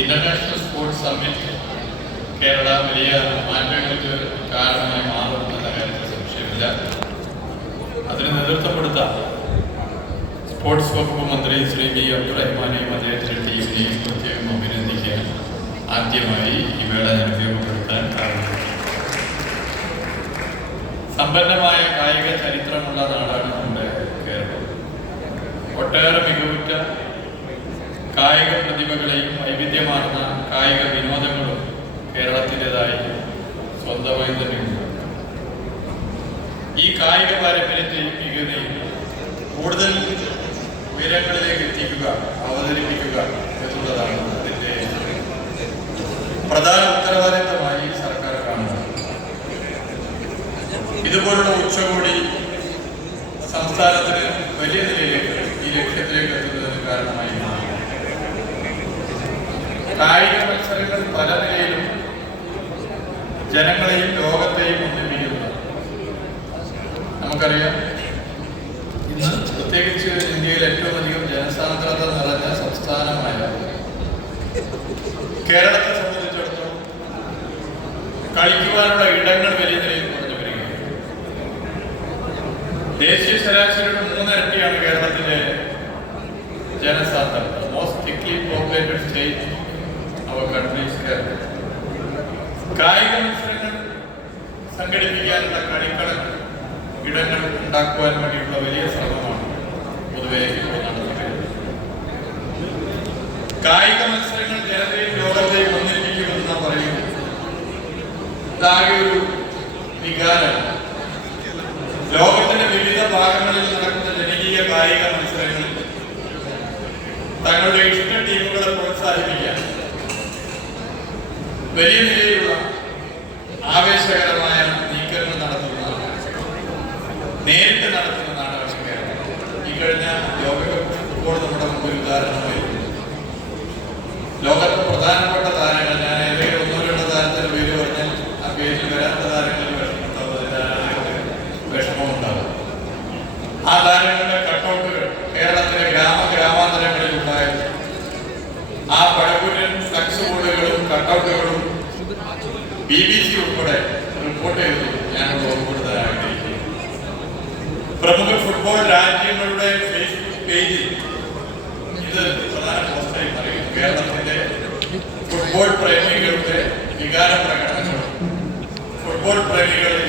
International sports summit Kerala വലിയ മാറ്റങ്ങൾക്ക് കാരണമായി മാറുമെന്ന കാര്യത്തിൽ സംശയമില്ല. അതിന് നേതൃത്വം കൊടുത്ത സ്പോർട്സ് വകുപ്പ് മന്ത്രി ശ്രീ വി അബ്ദുറഹ്മാനെയും അദ്ദേഹത്തിന്റെ ടീമിനെയും പ്രത്യേകം അഭിനന്ദിക്കാൻ ആദ്യമായി ഈ വേള ഞാൻ ഉപയോഗപ്പെടുത്താൻ കാരണം സമ്പന്നമായ കായിക ചരിത്രമുള്ള നാടാണ് നമ്മുടെ കേരളം. ഒട്ടേറെ മികവുറ്റ കായിക പ്രതിഭകളെയും വൈവിധ്യമാർന്ന കായിക വിനോദങ്ങളും കേരളത്തിൻ്റെതായി സ്വന്തമായി തന്നെയുണ്ട്. ഈ കായിക പാരമ്പര്യത്തെയും മികവിനെയും കൂടുതൽ ഉയരങ്ങളിലേക്ക് എത്തിക്കുക, അവതരിപ്പിക്കുക എന്നുള്ളതാണ് അതിൻ്റെ പ്രധാന ഉത്തരവാദിത്തമായി സർക്കാർ കാണുന്നത്. ഇതുപോലുള്ള ഉച്ചകോടി സംസ്ഥാനത്തിന് വലിയ നിലയിലേക്ക് ഈ ലക്ഷ്യത്തിലേക്ക് എത്തുന്നതിന് കാരണമായി. കായിക മത്സരങ്ങൾ പല നിലയിലും ജനങ്ങളെയും ലോകത്തെയും ഒന്നിപ്പിക്കുന്നു. നമുക്കറിയാം, ഇന്ന് പ്രത്യേകിച്ച് ഇന്ത്യയിൽ ഏറ്റവും അധികം ജനസാന്ദ്രത നിറഞ്ഞ സംസ്ഥാനമായ കേരളത്തെ സംബന്ധിച്ചിടത്തോളം കളിക്കുവാനുള്ള ഇടങ്ങൾ വലിയ നിലയിൽ കുറഞ്ഞു വരികയാണ്. ദേശീയ ശരാശരിയുടെ 3 ഇരട്ടിയാണ് കേരളത്തിലെ ജനസാന്ദ്രത. മോസ്റ്റ് തിക്ലി പോപ്പുലേറ്റഡ് സ്റ്റേറ്റ് അവർ കൺട്രീസ് കേരള. കായിക മത്സരങ്ങൾ സംഘടിപ്പിക്കാനുള്ള കളിക്കള ഇടങ്ങൾ ഉണ്ടാക്കുവാൻ വേണ്ടിയുള്ള വലിയ ശ്രമമാണ് പൊതുവെ നടത്തുന്നത്. കായിക മത്സരങ്ങൾ ജനതയും ലോകത്തെയും ഒന്നിപ്പിക്കുമെന്ന് പറയുന്നു. ഇതാകെ ഒരു വികാരമാണ്. ലോകത്തിന്റെ വിവിധ ഭാഗങ്ങളിൽ നടക്കുന്ന ജനകീയ കായിക മത്സരങ്ങളിൽ തങ്ങളുടെ ഇഷ്ട ടീമുകളെ പ്രോത്സാഹിപ്പിക്കാൻ വലിയ നിലയിലുള്ള ആവേശകരമായ നീക്കങ്ങൾ നടത്തുന്നതാണ്, നേരിട്ട് നടത്തുന്നതാണ് കേരളം. ഈ കഴിഞ്ഞ ലോകകപ്പ് ഫുട്ബോൾ നമ്മുടെ മുമ്പിൽ ഉദാഹരണമായി. ലോകത്തെ പ്രധാനപ്പെട്ട താരങ്ങൾ, ഞാൻ ഏതെങ്കിലും 1-2 താരത്തിന്റെ പേര് പറഞ്ഞാൽ ആ പേരിൽ വരാത്ത താരങ്ങളിൽ വിഷമമുണ്ടാകും. ആ താരങ്ങളുടെ കട്ടൗട്ടുകൾ കേരളത്തിലെ ഗ്രാമാന്തരങ്ങളിൽ ഉണ്ടായിരുന്നു. ആ പഴകുര്യൻ ഫ്ലക്സ് ബോർഡുകളും കട്ടൗട്ടുകളും BBC ഉൾപ്പെടെ റിപ്പോർട്ട് ചെയ്തു. ഞാനത് ഓർമ്മപ്പെടുത്താൻ ആഗ്രഹിക്കുന്നു. പ്രമുഖ ഫുട്ബോൾ രാജ്യങ്ങളുടെ ഫേസ്ബുക്ക് പേജിൽ ഇത് പ്രധാന പോസ്റ്റായി പറയുന്നു. കേരളത്തിന്റെ ഫുട്ബോൾ പ്രേമികളുടെ വികാര പ്രകടനങ്ങളും ഫുട്ബോൾ പ്രേമികളിൽ